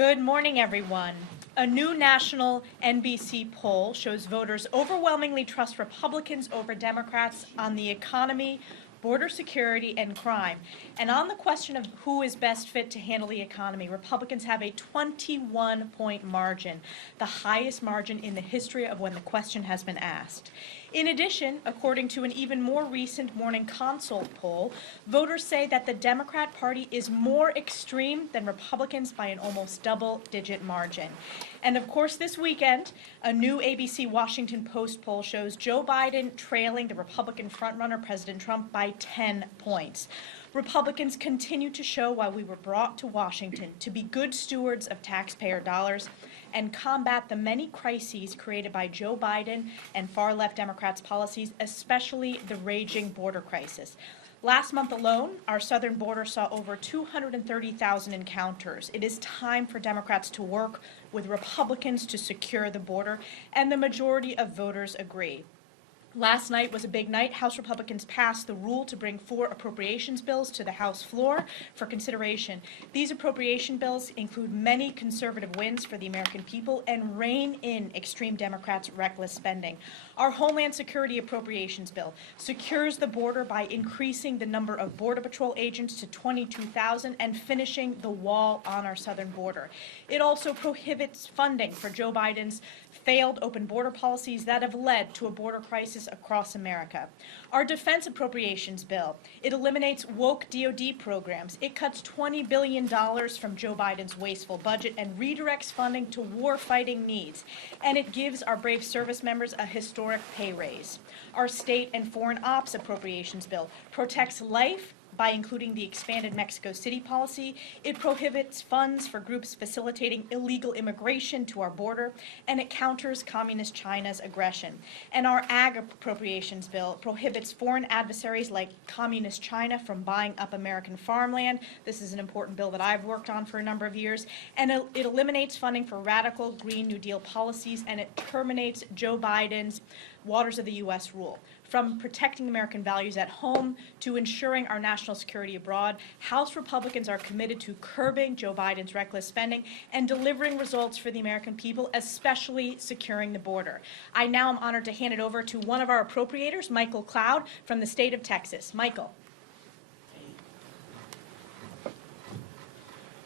Good morning, everyone. A new national NBC poll shows voters overwhelmingly trust Republicans over Democrats on the economy, border security, and crime. And on the question of who is best fit to handle the economy, Republicans have a 21-point margin, the highest margin in the history of when the question has been asked. In addition, according to an even more recent Morning Consult poll, voters say that the Democrat Party is more extreme than Republicans by an almost double-digit margin. And of course, this weekend, a new ABC Washington Post poll shows Joe Biden trailing the Republican frontrunner, President Trump, by 10 points. Republicans continue to show why we were brought to Washington to be good stewards of taxpayer dollars and combat the many crises created by Joe Biden and far-left Democrats' policies, especially the raging border crisis. Last month alone, our southern border saw over 230,000 encounters. It is time for Democrats to work with Republicans to secure the border, and the majority of voters agree. Last night was a big night. House Republicans passed the rule to bring 4 appropriations bills to the House floor for consideration. These appropriation bills include many conservative wins for the American people and rein in extreme Democrats' reckless spending. Our Homeland Security Appropriations Bill secures the border by increasing the number of Border Patrol agents to 22,000 and finishing the wall on our southern border. It also prohibits funding for Joe Biden's failed open border policies that have led to a border crisis across America. Our Defense Appropriations Bill, it eliminates woke DoD programs. It cuts $20 billion from Joe Biden's wasteful budget and redirects funding to war-fighting needs. And it gives our brave service members a historic pay raise. Our State and Foreign Ops Appropriations Bill protects life by including the expanded Mexico City policy. It prohibits funds for groups facilitating illegal immigration to our border, and it counters Communist China's aggression. And our Ag Appropriations Bill prohibits foreign adversaries like Communist China from buying up American farmland. This is an important bill that I've worked on for a number of years. And it eliminates funding for radical Green New Deal policies, and it terminates Joe Biden's Waters of the U.S. rule. From protecting American values at home to ensuring our national security abroad, House Republicans are committed to curbing Joe Biden's reckless spending and delivering results for the American people, especially securing the border. I now am honored to hand it over to one of our appropriators, Michael Cloud, from the state of Texas. Michael. Well,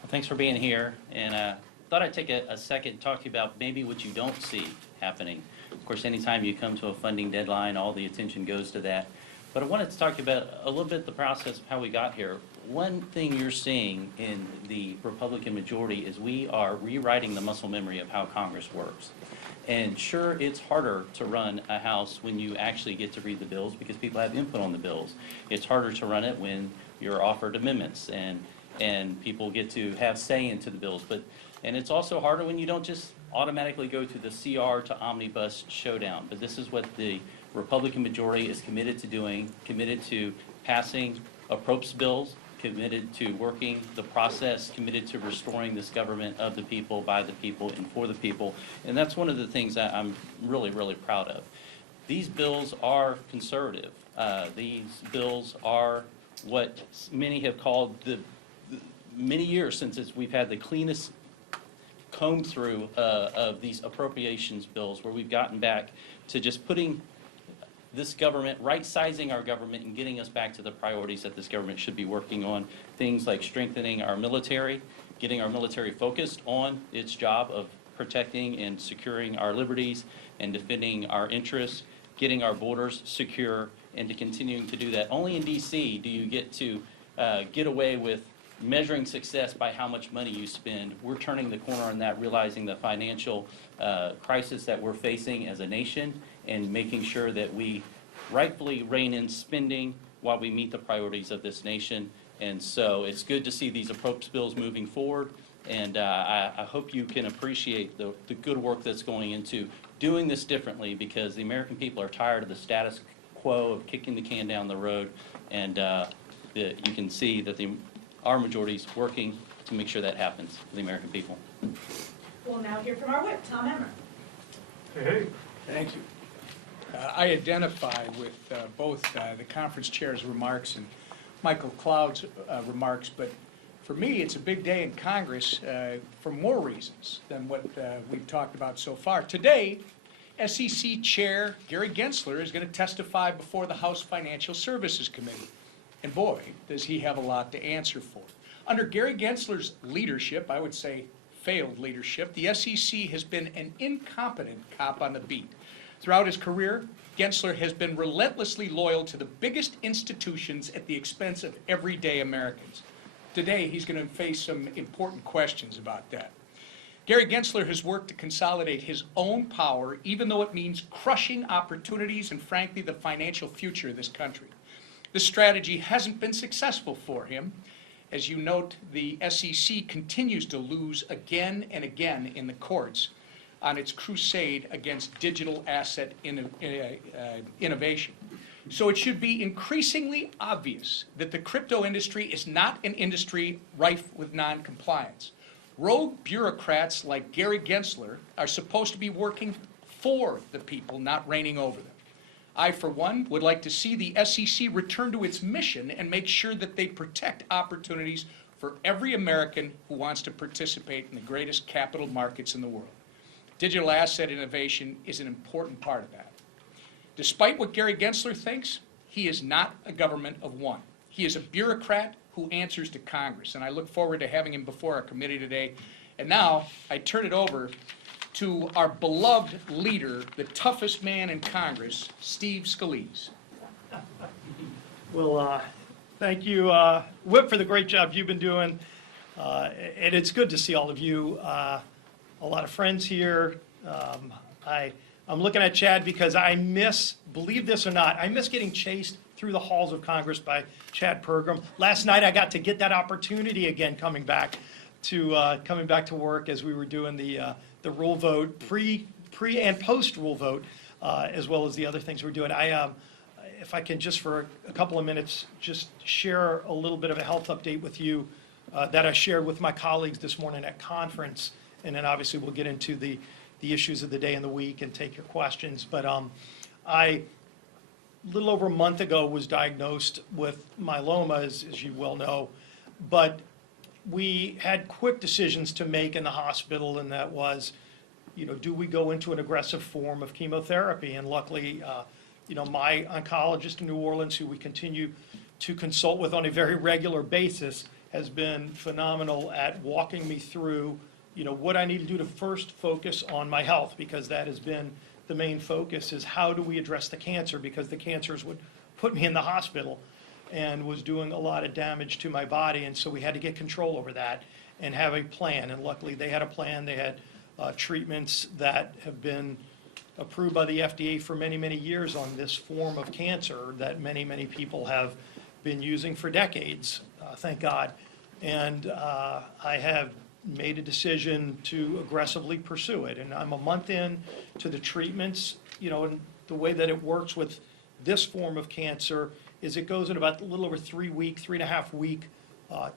thanks for being here, and thought I'd take a second to talk to you about maybe what you don't see happening. Of course, anytime you come to a funding deadline, all the attention goes to that. But I wanted to talk about a little bit the process of how we got here. One thing you're seeing in the Republican majority is we are rewriting the muscle memory of how Congress works. And sure, it's harder to run a House when you actually get to read the bills because people have input on the bills. It's harder to run it when you're offered amendments and people get to have say into the bills. And it's also harder when you don't just automatically go to the CR to omnibus showdown. But this is what the Republican majority is committed to doing, committed to passing appropriations bills, committed to working the process, committed to restoring this government of the people, by the people, and for the people. And that's one of the things that I'm really, really proud of. These bills are conservative. These bills are what many have called the many years since we've had the cleanest comb through of these appropriations bills, where we've gotten back to just putting this government, right-sizing our government and getting us back to the priorities that this government should be working on. Things like strengthening our military, getting our military focused on its job of protecting and securing our liberties and defending our interests, getting our borders secure, and to continuing to do that. Only in D.C. do you get to get away with measuring success by how much money you spend. We're turning the corner on that, realizing the financial crisis that we're facing as a nation and making sure that we rightfully rein in spending while we meet the priorities of this nation. And so it's good to see these appropriations bills moving forward, and I hope you can appreciate the good work that's going into doing this differently, because the American people are tired of the status quo of kicking the can down the road, and you can see that our majority is working to make sure that happens for the American people. We'll now hear from our whip, Tom Emmer. Hey. Thank you. I identify with both the conference chair's remarks and Michael Cloud's remarks, but For me, it's a big day in Congress for more reasons than what we've talked about so far. Today, SEC Chair Gary Gensler is going to testify before the House Financial Services Committee. And boy, does he have a lot to answer for. Under Gary Gensler's leadership, I would say failed leadership, the SEC has been an incompetent cop on the beat. Throughout his career, Gensler has been relentlessly loyal to the biggest institutions at the expense of everyday Americans. Today, he's going to face some important questions about that. Gary Gensler has worked to consolidate his own power, even though it means crushing opportunities and, frankly, the financial future of this country. This strategy hasn't been successful for him. As you note, the SEC continues to lose again and again in the courts on its crusade against digital asset innovation. So it should be increasingly obvious that the crypto industry is not an industry rife with non-compliance. Rogue bureaucrats like Gary Gensler are supposed to be working for the people, not reigning over them. I, for one, would like to see the SEC return to its mission and make sure that they protect opportunities for every American who wants to participate in the greatest capital markets in the world. Digital asset innovation is an important part of that. Despite what Gary Gensler thinks, he is not a government of one. He is a bureaucrat who answers to Congress, and I look forward to having him before our committee today. And now I turn it over to our beloved leader, the toughest man in Congress, Steve Scalise. Well, thank you, Whip, for the great job you've been doing. And it's good to see all of you. A lot of friends here. I'm looking at Chad because I miss, believe this or not, I miss getting chased through the halls of Congress by Chad Pergram. Last night I got to get that opportunity again coming back to work as we were doing the rule vote, pre and post rule vote, as well as the other things we're doing. If I can just for a couple of minutes just share a little bit of a health update with you that I shared with my colleagues this morning at conference, and then obviously we'll get into the issues of the day and the week and take your questions. But I, a little over a month ago, was diagnosed with myeloma, as you well know, but we had quick decisions to make in the hospital, and that was, do we go into an aggressive form of chemotherapy? And luckily, my oncologist in New Orleans, who we continue to consult with on a very regular basis, has been phenomenal at walking me through, what I need to do to first focus on my health, because that has been the main focus, is how do we address the cancer, because the cancers would put me in the hospital and was doing a lot of damage to my body, and so we had to get control over that and have a plan. And luckily they had a plan. They had treatments that have been approved by the FDA for many, many years on this form of cancer that many, many people have been using for decades, thank God. And I have made a decision to aggressively pursue it. And I'm a month in to the treatments, and the way that it works with this form of cancer is it goes in about a little over 3.5 week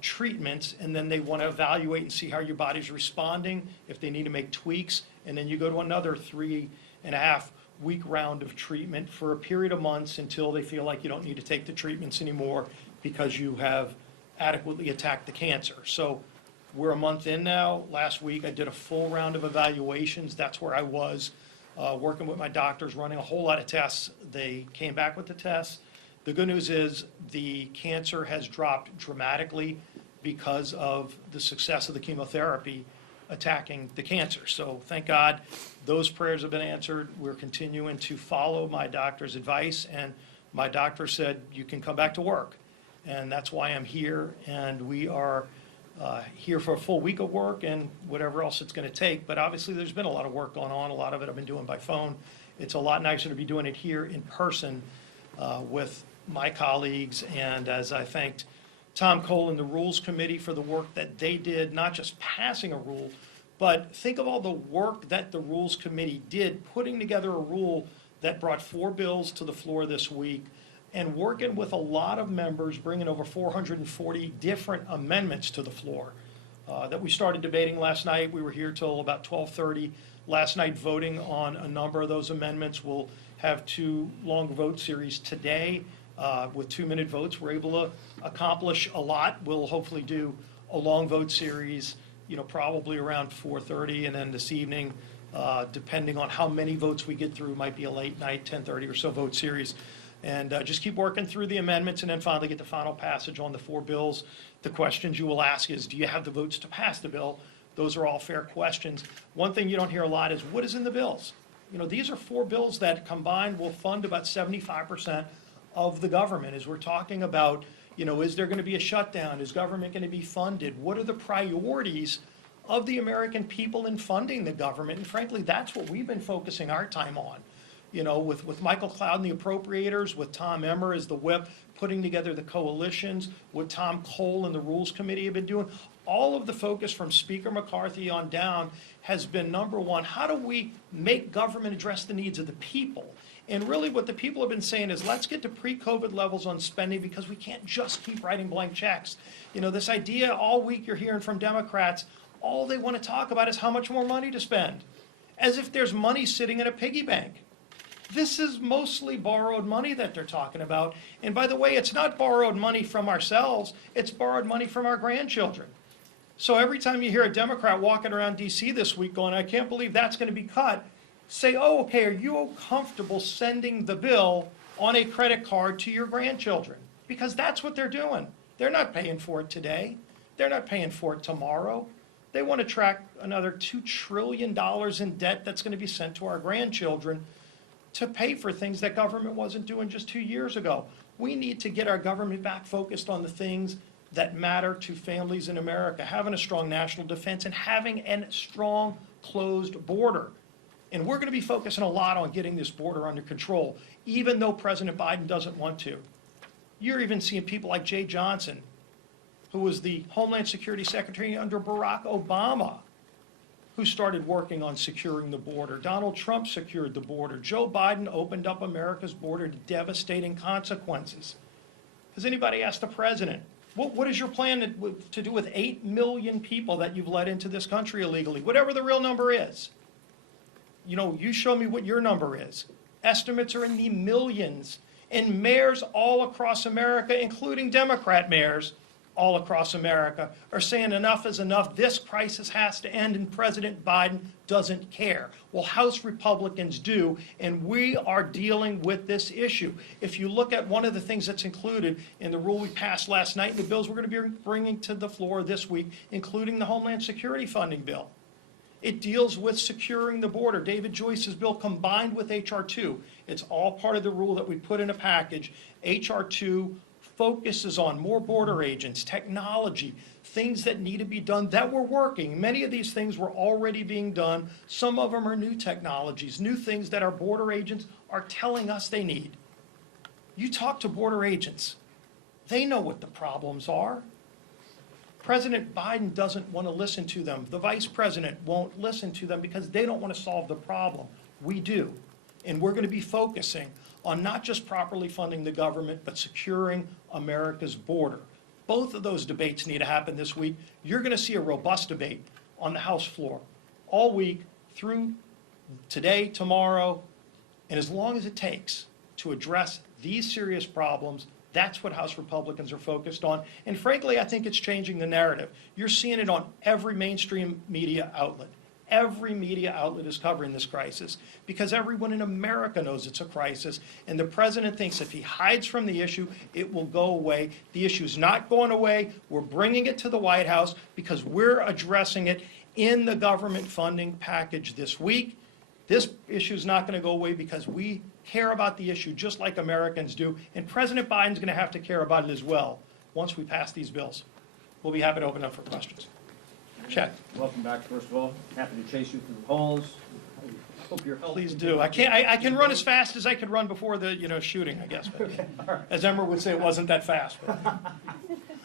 treatments, and then they want to evaluate and see how your body's responding, if they need to make tweaks, and then you go to another 3.5 week round of treatment for a period of months until they feel like you don't need to take the treatments anymore because you have adequately attacked the cancer. So we're a month in now. Last week I did a full round of evaluations. That's where I was working with my doctors, running a whole lot of tests. They came back with the tests. The good news is the cancer has dropped dramatically because of the success of the chemotherapy attacking the cancer. So thank God those prayers have been answered. We're continuing to follow my doctor's advice, and my doctor said you can come back to work. And that's why I'm here, and we are here for a full week of work and whatever else it's going to take. But obviously there's been a lot of work going on. A lot of it I've been doing by phone. It's a lot nicer to be doing it here in person with my colleagues. And as I thanked Tom Cole and the Rules Committee for the work that they did, not just passing a rule, but think of all the work that the Rules Committee did, putting together a rule that brought 4 bills to the floor this week, and working with a lot of members, bringing over 440 different amendments to the floor that we started debating last night. We were here till about 12:30 last night voting on a number of those amendments. We'll have 2 long vote series today with 2-minute votes. We're able to accomplish a lot. We'll hopefully do a long vote series, probably around 4:30, and then this evening, depending on how many votes we get through, might be a late night, 10:30 or so vote series. And just keep working through the amendments and then finally get the final passage on the 4 bills. The questions you will ask is, do you have the votes to pass the bill? Those are all fair questions. One thing you don't hear a lot is, what is in the bills? These are 4 bills that combined will fund about 75% of the government. As we're talking about, is there going to be a shutdown? Is government going to be funded? What are the priorities of the American people in funding the government? And frankly, that's what we've been focusing our time on. With Michael Cloud and the appropriators, with Tom Emmer as the whip, putting together the coalitions, what Tom Cole and the Rules Committee have been doing, all of the focus from Speaker McCarthy on down has been, number one, how do we make government address the needs of the people? And really what the people have been saying is, let's get to pre-COVID levels on spending, because we can't just keep writing blank checks. This idea all week you're hearing from Democrats, all they want to talk about is how much more money to spend, as if there's money sitting in a piggy bank. This is mostly borrowed money that they're talking about. And by the way, it's not borrowed money from ourselves, it's borrowed money from our grandchildren. So every time you hear a Democrat walking around D.C. this week going, I can't believe that's going to be cut, say, oh, okay, are you comfortable sending the bill on a credit card to your grandchildren? Because that's what they're doing. They're not paying for it today. They're not paying for it tomorrow. They want to track another $2 trillion in debt that's going to be sent to our grandchildren to pay for things that government wasn't doing just 2 years ago. We need to get our government back focused on the things that matter to families in America, having a strong national defense and having a strong closed border. And we're going to be focusing a lot on getting this border under control, even though President Biden doesn't want to. You're even seeing people like Jay Johnson, who was the Homeland Security Secretary under Barack Obama, who started working on securing the border. Donald Trump secured the border. Joe Biden opened up America's border to devastating consequences. Has anybody asked the president, what is your plan to do with 8 million people that you've let into this country illegally? Whatever the real number is. You show me what your number is. Estimates are in the millions. And mayors all across America, including Democrat mayors, all across America, are saying enough is enough, this crisis has to end, and President Biden doesn't care. Well, House Republicans do, and we are dealing with this issue. If you look at one of the things that's included in the rule we passed last night and the bills we're going to be bringing to the floor this week, including the Homeland Security funding bill, it deals with securing the border. David Joyce's bill combined with H.R. 2. It's all part of the rule that we put in a package. H.R. 2 focuses on more border agents, technology, things that need to be done that were working. Many of these things were already being done. Some of them are new technologies, new things that our border agents are telling us they need. You talk to border agents, they know what the problems are. President Biden doesn't want to listen to them. The vice president won't listen to them because they don't want to solve the problem. We do. And we're going to be focusing on not just properly funding the government, but securing America's border. Both of those debates need to happen this week. You're going to see a robust debate on the House floor all week through today, tomorrow, and as long as it takes to address these serious problems. That's what House Republicans are focused on. And frankly, I think it's changing the narrative. You're seeing it on every mainstream media outlet. Every media outlet is covering this crisis because everyone in America knows it's a crisis. And the president thinks if he hides from the issue, it will go away. The issue's not going away. We're bringing it to the White House because we're addressing it in the government funding package this week. This issue is not going to go away because we care about the issue just like Americans do, and President Biden's going to have to care about it as well once we pass these bills. We'll be happy to open up for questions. Chad. Welcome back, first of all. Happy to chase you through the halls. Hope you're healthy. Please do. I can run as fast as I could run before the shooting, I guess. But as Emmer would say, it wasn't that fast. But.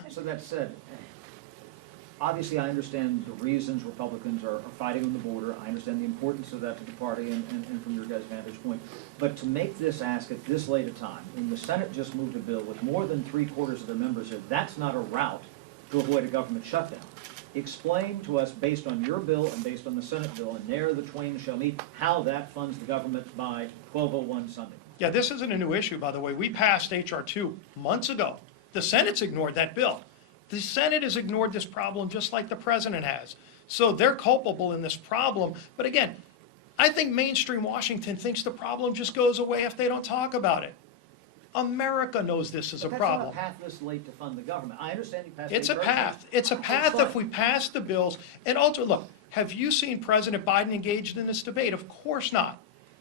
So that said, obviously I understand the reasons Republicans are fighting on the border. I understand the importance of that to the party and from your guys' vantage point. But to make this ask at this late a time, when the Senate just moved a bill with more than 3/4 of their members said that's not a route to avoid a government shutdown. Explain to us, based on your bill and based on the Senate bill, and ne'er the twain shall meet, how that funds the government by 12:01 Sunday. Yeah, this isn't a new issue, by the way. We passed H.R. 2 months ago. The Senate's ignored that bill. The Senate has ignored this problem just like the president has. So they're culpable in this problem. But again, I think mainstream Washington thinks the problem just goes away if they don't talk about it. America knows this is a But problem. that's not a path this late to fund the government. I understand you passed. It's a HR. path. It's a path fine. if we pass the bills. And also, look, have you seen President Biden engaged in this debate? Of course not,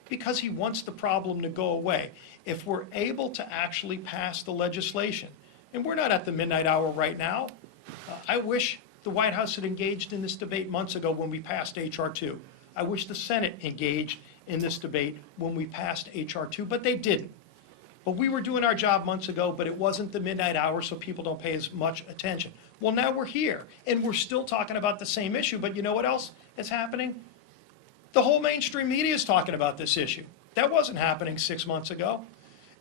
because he wants the problem to go away. If we're able to actually pass the legislation, and we're not at the midnight hour right now, I wish the White House had engaged in this debate months ago when we passed H.R. 2. I wish the Senate engaged in this debate when we passed H.R. 2, but they didn't. But we were doing our job months ago, but it wasn't the midnight hour, so people don't pay as much attention. Well, now we're here, and we're still talking about the same issue, but you know what else is happening? The whole mainstream media is talking about this issue. That wasn't happening 6 months ago.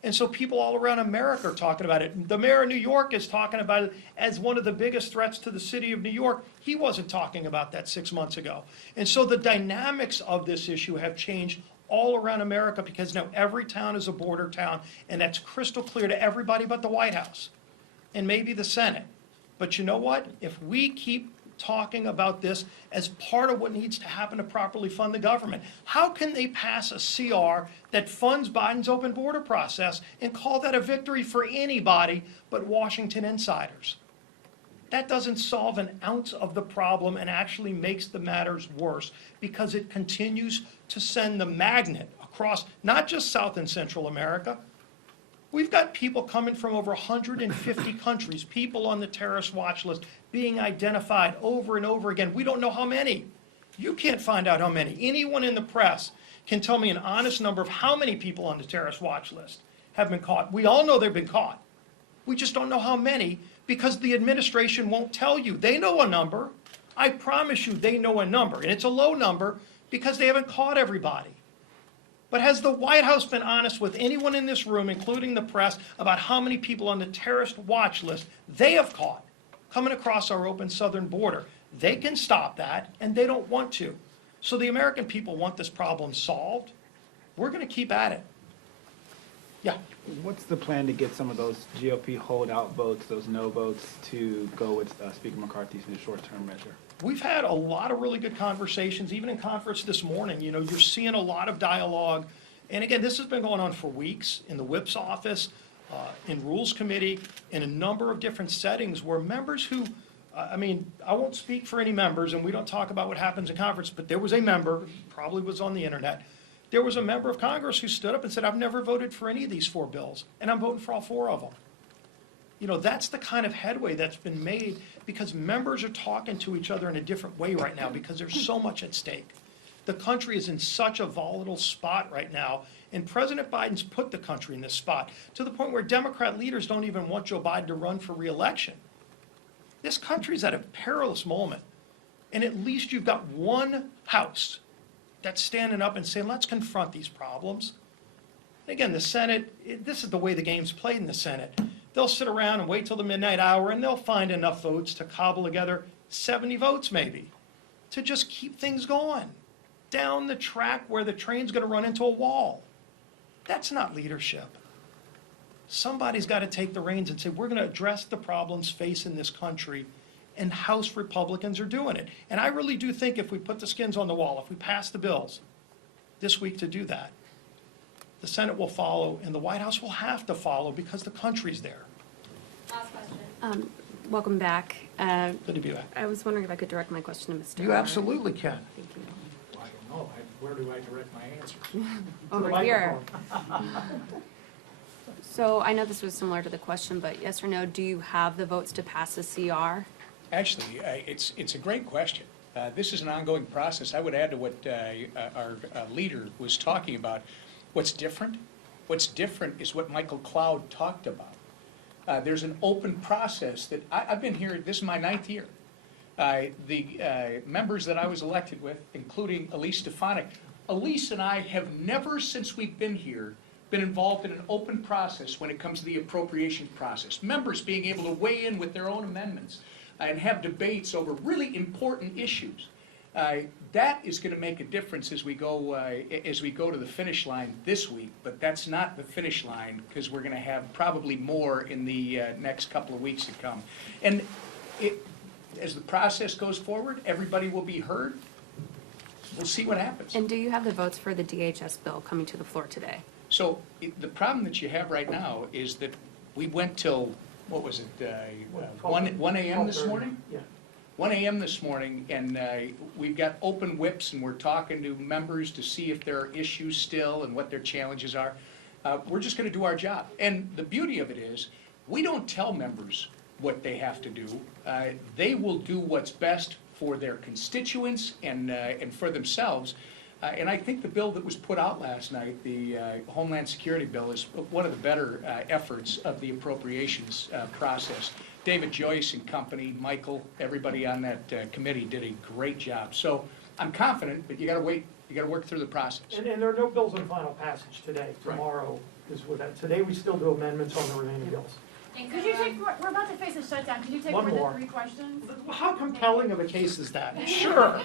And so people all around America are talking about it. The mayor of New York is talking about it as one of the biggest threats to the city of New York. He wasn't talking about that 6 months ago. And so the dynamics of this issue have changed all around America because now every town is a border town, and that's crystal clear to everybody but the White House and maybe the Senate. But you know what? If we keep talking about this as part of what needs to happen to properly fund the government, how can they pass a CR that funds Biden's open border process and call that a victory for anybody but Washington insiders? That doesn't solve an ounce of the problem and actually makes the matters worse because it continues to send the magnet across not just South and Central America. We've got people coming from over 150 countries, people on the terrorist watch list being identified over and over again. We don't know how many. You can't find out how many. Anyone in the press can tell me an honest number of how many people on the terrorist watch list have been caught. We all know they've been caught. We just don't know how many because the administration won't tell you. They know a number. I promise you they know a number. And it's a low number because they haven't caught everybody. But has the White House been honest with anyone in this room, including the press, about how many people on the terrorist watch list they have caught coming across our open southern border? They can stop that, and they don't want to. So the American people want this problem solved. We're going to keep at it. Yeah. What's the plan to get some of those GOP holdout votes, those no votes, to go with Speaker McCarthy's new short-term measure? We've had a lot of really good conversations, even in conference this morning. You know, you're seeing a lot of dialogue. And again, this has been going on for weeks in the whip's office, in Rules Committee, in a number of different settings where members who, I won't speak for any members, and we don't talk about what happens in conference, but there was a member, probably was on the internet, there was a member of Congress who stood up and said, I've never voted for any of these 4 bills, and I'm voting for all 4 of them. You know, that's the kind of headway that's been made because members are talking to each other in a different way right now because there's so much at stake. The country is in such a volatile spot right now, and President Biden's put the country in this spot to the point where Democrat leaders don't even want Joe Biden to run for re-election. This country's at a perilous moment, and at least you've got one House that's standing up and saying, let's confront these problems. Again, the Senate, this is the way the game's played in the Senate. They'll sit around and wait till the midnight hour, and they'll find enough votes to cobble together 70 votes maybe to just keep things going down the track where the train's going to run into a wall. That's not leadership. Somebody's got to take the reins and say, we're going to address the problems facing this country, and House Republicans are doing it. And I really do think if we put the skins on the wall, if we pass the bills this week to do that, the Senate will follow, and the White House will have to follow because the country's there. Last question. Welcome back. Good to be back. I was wondering if I could direct my question to Mr. You Carr. absolutely can. Thank you. I don't know. Where do I direct my answer? Over here. So I know this was similar to the question, but yes or no, do you have the votes to pass the CR? Actually, it's a great question. This is an ongoing process. I would add to what our leader was talking about. What's different? What's different is what Michael Cloud talked about. There's an open process that I've been here, this is my 9th year. The members that I was elected with, including Elise Stefanik, Elise and I have never, since we've been here, been involved in an open process when it comes to the appropriation process. Members being able to weigh in with their own amendments and have debates over really important issues. That is going to make a difference as we go to the finish line this week, but that's not the finish line because we're going to have probably more in the next couple of weeks to come. And as the process goes forward, everybody will be heard. We'll see what happens. And do you have the votes for the DHS bill coming to the floor today? So the problem that you have right now is that we went till, what was it, 1 a.m. this morning? Yeah. 1 a.m. this morning, and we've got open whips, and we're talking to members to see if there are issues still and what their challenges are. We're just going to do our job. And the beauty of it is, we don't tell members what they have to do. They will do what's best for their constituents and for themselves. And I think the bill that was put out last night, the Homeland Security bill, is one of the better efforts of the appropriations process. David Joyce and company, Michael, everybody on that committee did a great job. So I'm confident, but you got to wait. You got to work through the process. And there are no bills in final passage today. Right. Tomorrow is with that. Today, we still do amendments on the remaining bills. Could you take, we're about to face a shutdown, could you take One more more. than 3 questions? How compelling of a case is that? Sure,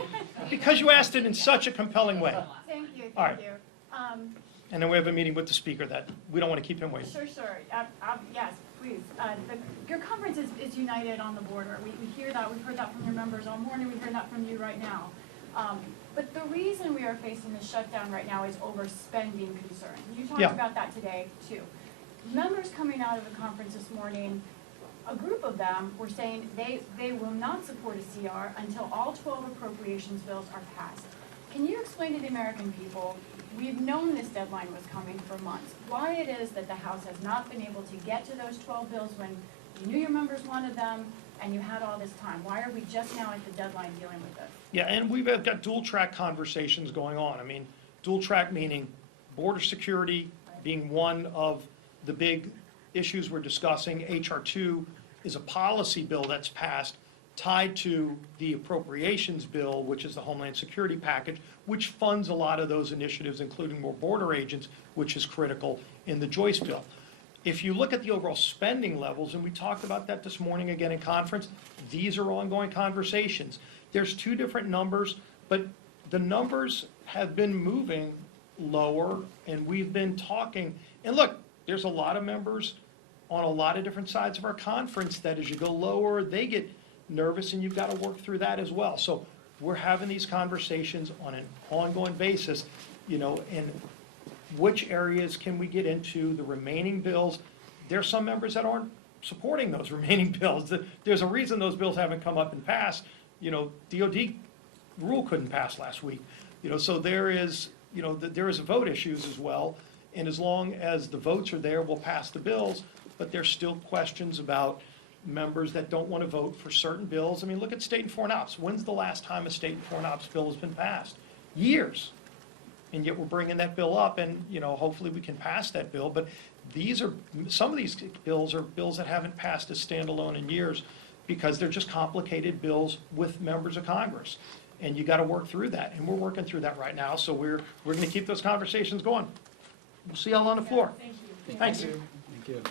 because you asked it in such a compelling way. Thank you, All thank right. you. And then we have a meeting with the speaker that we don't want to keep him waiting. Sure, yes, please. Your conference is united on the border. We hear that, we've heard that from your members all morning, we've heard that from you right now. But the reason we are facing the shutdown right now is overspending concerns. You talked Yeah. about that today, too. Members coming out of the conference this morning, a group of them were saying they will not support a CR until all 12 appropriations bills are passed. Can you explain to the American people, we've known this deadline was coming for months, why it is that the House has not been able to get to those 12 bills when you knew your members wanted them and you had all this time? Why are we just now at the deadline dealing with this? Yeah, and we've got dual track conversations going on. I mean, dual track meaning border security being one of the big issues we're discussing. HR 2 is a policy bill that's passed tied to the appropriations bill, which is the Homeland Security package, which funds a lot of those initiatives, including more border agents, which is critical in the Joyce bill. If you look at the overall spending levels, and we talked about that this morning again in conference, these are ongoing conversations. There's 2 different numbers, but the numbers have been moving lower, and we've been talking. And look, there's a lot of members on a lot of different sides of our conference that as you go lower, they get nervous, and you've got to work through that as well. So we're having these conversations on an ongoing basis, and which areas can we get into, the remaining bills. There's some members that aren't supporting those remaining bills. There's a reason those bills haven't come up and passed. DOD rule couldn't pass last week. So there is a vote issues as well. And as long as the votes are there, we'll pass the bills. But there's still questions about members that don't want to vote for certain bills. I mean, look at state and foreign ops. When's the last time a state and foreign ops bill has been passed? Years. And yet we're bringing that bill up, and, hopefully we can pass that bill. But some of these bills are bills that haven't passed as standalone in years because they're just complicated bills with members of Congress. And you got to work through that. And we're working through that right now. So we're going to keep those conversations going. We'll see y'all on the floor. Thank you. Thanks. Thank you.